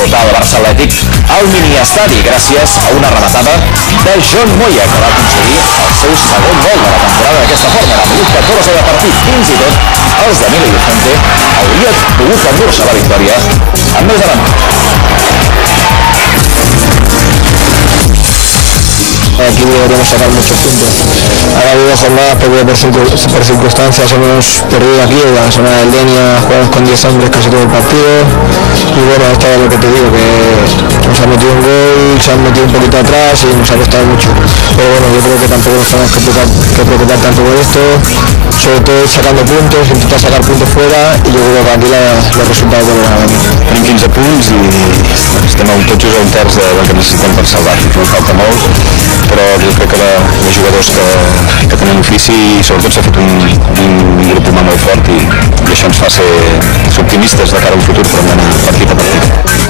derrotar el Barça Atlètic al miniestadi gràcies a una rematada de John Moya, que va aconseguir el seu segon gol de la temporada d'aquesta forma. A minut 14 de partit, fins i tot els de Milo Vicente haurien pogut endur-se la victòria amb més avantatge. Aquí deberíamos sacar muchos puntos. Ha habido jornadas porque por circunstancias hemos perdido aquí, en la zona del Denia jugamos con 10 hombres casi todo el partido y bueno, esto es lo que te digo, que nos han metido un gol, se han metido un poquito atrás y nos ha costado mucho. Pero bueno, yo creo que tampoco nos tenemos que preocupar tanto por esto, sobre todo sacando puntos, intentar sacar puntos fuera y yo creo que aquí los resultados van a venir. Tenim 15 punts i estem tot just a un terç del que necessitem per salvar-nos. No falta molt, però jo crec que els jugadors que tenen ofici i sobretot s'ha fet un grup humà molt fort i això ens fa ser optimistes de cara a un futur, però hem d'anar partit a partit.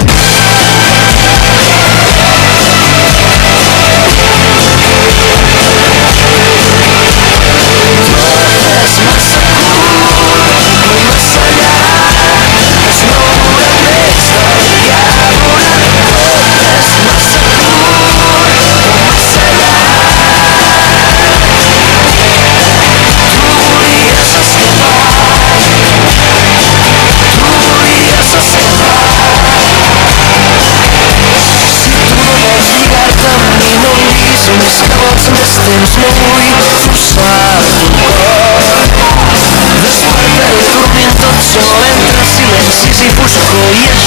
temps no vull forçar el cor. Despertaré dormint tot sol entre silencis i foscor i